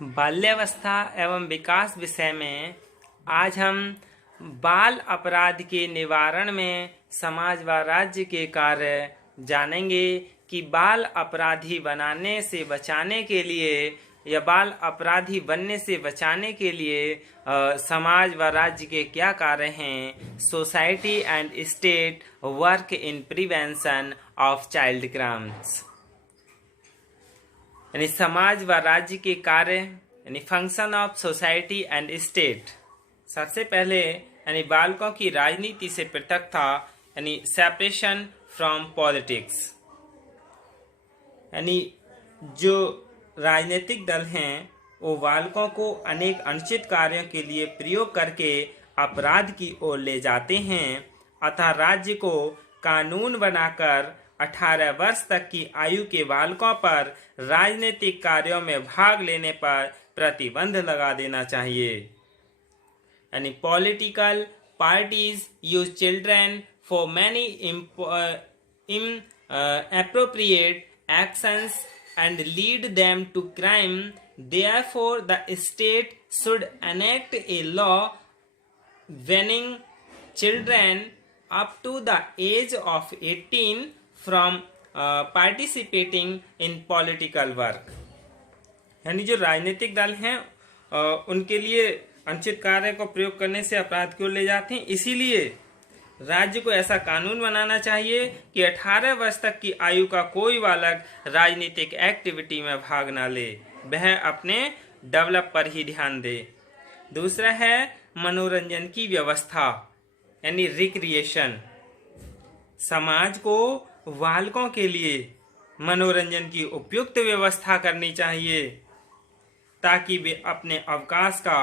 बाल्यावस्था एवं विकास विषय में आज हम बाल अपराध के निवारण में समाज व राज्य के कार्य जानेंगे कि बाल अपराधी बनाने से बचाने के लिए या बाल अपराधी बनने से बचाने के लिए समाज व राज्य के क्या कार्य हैं। Society and state work in prevention of child crimes, यानी समाज व राज्य के कार्य यानी function of society and state. सबसे पहले यानी बालकों की राजनीति से पृथकता यानी सेपरेशन फ्रॉम पॉलिटिक्स, यानी जो राजनीतिक दल हैं वो बालकों को अनेक अनुचित कार्यों के लिए प्रयोग करके अपराध की ओर ले जाते हैं। अतः राज्य को कानून बनाकर 18 वर्ष तक की आयु के बालकों पर राजनीतिक कार्यों में भाग लेने पर प्रतिबंध लगा देना चाहिए। यानी political parties use children for many inappropriate actions and lead them to crime. Therefore, the state should enact a law banning children up to the age of 18 from participating in political work. यानी जो राजनीतिक दल हैं उनके लिए अनुचित कार्य को प्रयोग करने से अपराध की ओर ले जाते हैं। इसीलिए राज्य को ऐसा कानून बनाना चाहिए कि 18 वर्ष तक की आयु का कोई बालक राजनीतिक एक्टिविटी में भाग ना ले, वह अपने डेवलप पर ही ध्यान दे। दूसरा है मनोरंजन की व्यवस्था यानी रिक्रिएशन। समाज को बालकों के लिए मनोरंजन की उपयुक्त व्यवस्था करनी चाहिए ताकि वे अपने अवकाश का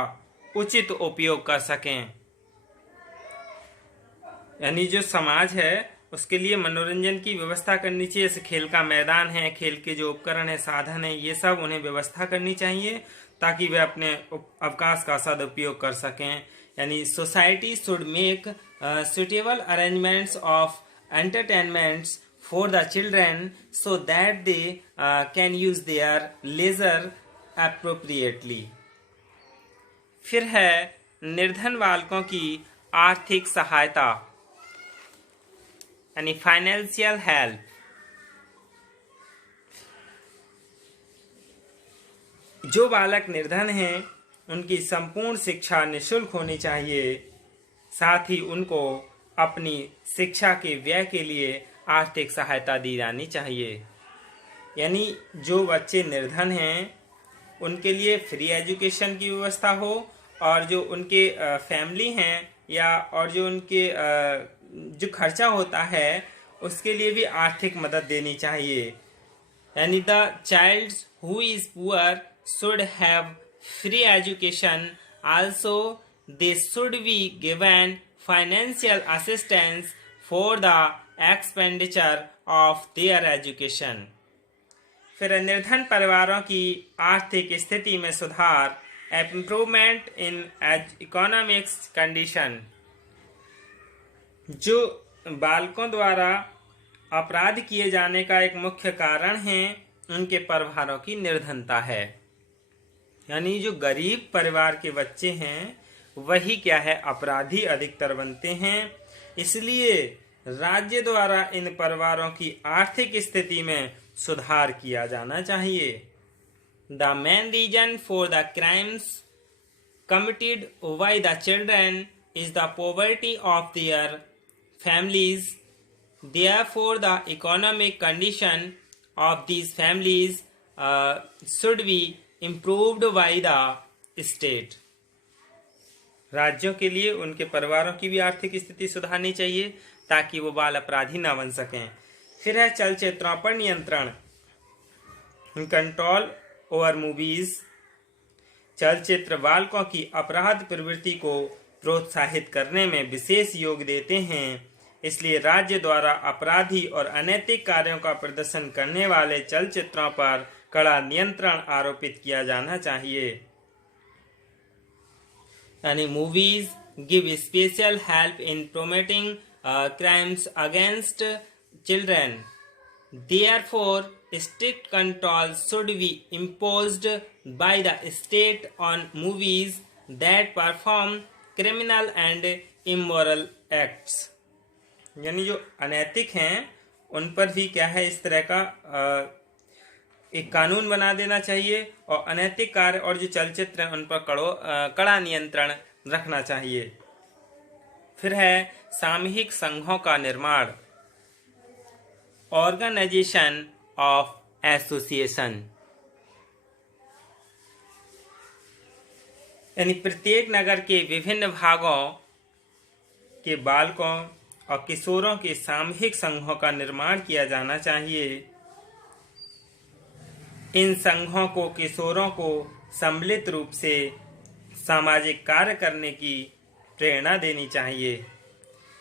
उचित उपयोग कर सकें। यानी जो समाज है उसके लिए मनोरंजन की व्यवस्था करनी चाहिए। जैसे खेल का मैदान है, खेल के जो उपकरण है, साधन है, ये सब उन्हें व्यवस्था करनी चाहिए ताकि वे अपने अवकाश का सदुपयोग कर सकें। यानी society should make suitable arrangements of entertainments for the children so that they can use their leisure appropriately. फिर है निर्धन बालकों की आर्थिक सहायता यानी फाइनेंशियल हेल्प। जो बालक निर्धन हैं उनकी संपूर्ण शिक्षा निःशुल्क होनी चाहिए। साथ ही उनको अपनी शिक्षा के व्यय के लिए आर्थिक सहायता दी जानी चाहिए। यानी जो बच्चे निर्धन हैं उनके लिए फ्री एजुकेशन की व्यवस्था हो और जो उनके फैमिली हैं या और जो उनके जो खर्चा होता है उसके लिए भी आर्थिक मदद देनी चाहिए। यानी the child who is poor should have free education, also they should be given financial assistance for the expenditure of their education. फिर निर्धन परिवारों की आर्थिक स्थिति में सुधार, इम्प्रूवमेंट इन इकोनॉमिक्स कंडीशन। जो बालकों द्वारा अपराध किए जाने का एक मुख्य कारण है उनके परिवारों की निर्धनता है। यानी जो गरीब परिवार के बच्चे हैं वही क्या है अपराधी अधिकतर बनते हैं। इसलिए राज्य द्वारा इन परिवारों की आर्थिक स्थिति में सुधार किया जाना चाहिए। The main reason for the crimes committed by the children is the poverty of their families. Therefore, the economic condition of these families should be improved by the state. राज्यों के लिए उनके परिवारों की भी आर्थिक स्थिति सुधारनी चाहिए ताकि वो बाल अपराधी ना बन सकें। फिर है चलचित्रों पर नियंत्रण, कंट्रोल ओवर मूवीज। चलचित्र बालकों की अपराध प्रवृत्ति को प्रोत्साहित करने में विशेष योग देते हैं। इसलिए राज्य द्वारा अपराधी और अनैतिक कार्यों का प्रदर्शन करने वाले चलचित्रों पर कड़ा नियंत्रण आरोपित किया जाना चाहिए। यानी movies give special help in promoting crimes against children. Therefore, strict control should be imposed by the state on movies that perform criminal and immoral acts. यानी जो अनैतिक हैं उन पर भी क्या है, इस तरह का एक कानून बना देना चाहिए, और अनैतिक कार्य और जो चलचित्र हैं उन पर कड़ा नियंत्रण रखना चाहिए। फिर है सामूहिक संघों का निर्माण, ऑर्गेनाइजेशन ऑफ एसोसिएशन। यानी प्रत्येक नगर के विभिन्न भागों के बालकों और किशोरों के सामूहिक संघों का निर्माण किया जाना चाहिए। इन संघों को किशोरों को सम्मिलित रूप से सामाजिक कार्य करने की प्रेरणा देनी चाहिए।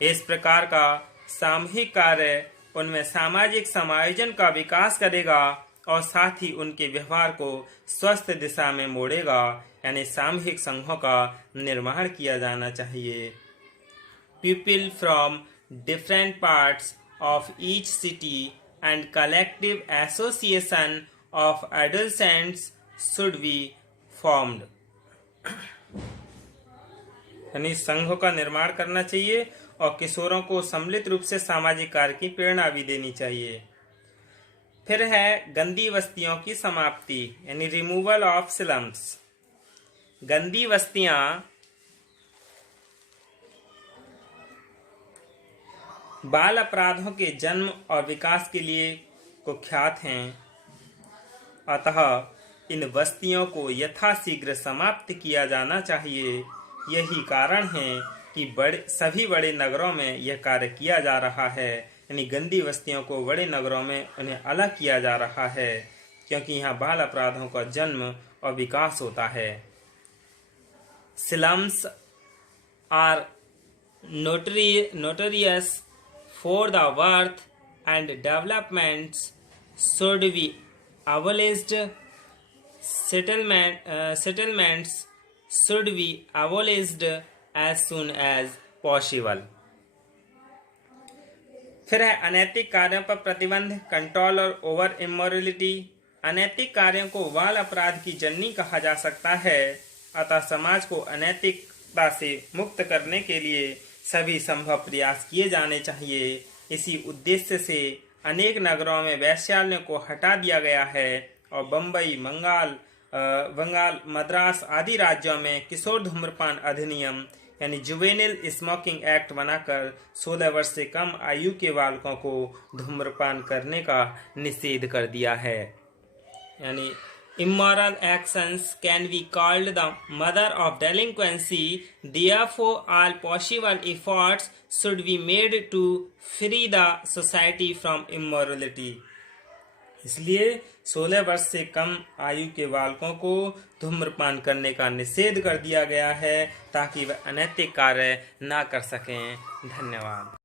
इस प्रकार का सामूहिक कार्य उनमें सामाजिक समायोजन का विकास करेगा और साथ ही उनके व्यवहार को स्वस्थ दिशा में मोड़ेगा। यानी सामूहिक संघों का निर्माण किया जाना चाहिए। People from different parts of each city and collective association of adolescents should be formed. यानी संघों का निर्माण करना चाहिए और किशोरों को सम्मिलित रूप से सामाजिक कार्य की प्रेरणा भी देनी चाहिए। फिर है गंदी बस्तियों की समाप्ति, यानी रिमूवल ऑफ स्लम्स। गंदी बस्तियां बाल अपराधों के जन्म और विकास के लिए कुख्यात हैं, अतः इन बस्तियों को यथाशीघ्र समाप्त किया जाना चाहिए। यही कारण है कि सभी बड़े नगरों में यह कार्य किया जा रहा है। यानी गंदी बस्तियों को बड़े नगरों में उन्हें अलग किया जा रहा है, क्योंकि यहाँ बाल अपराधों का जन्म और विकास होता है। Slums are notorious for the worth and developments should be abolished. Settlements should be abolished as soon as possible. फिर है अनैतिक कार्यों पर प्रतिबंध, कंट्रोल और ओवर इमोरलिटी। अनैतिक कार्यों को बाल अपराध की जननी कहा जा सकता है, अतः समाज को अनैतिकता से मुक्त करने के लिए सभी संभव प्रयास किए जाने चाहिए। इसी उद्देश्य से अनेक नगरों में वैश्यालयों को हटा दिया गया है और बम्बई, बंगाल, मद्रास आदि राज्यों में किशोर धूम्रपान अधिनियम यानी जुवेनिल स्मोकिंग एक्ट बनाकर 16 वर्ष से कम आयु के बालकों को धूम्रपान करने का निषेध कर दिया है। यानी immoral actions can be called the mother of delinquency. Therefore, all possible efforts should be made to free the society from immorality. इसलिए 16 वर्ष से कम आयु के बालकों को धूम्रपान करने का निषेध कर दिया गया है ताकि वह अनैतिक कार्य ना कर सकें। धन्यवाद।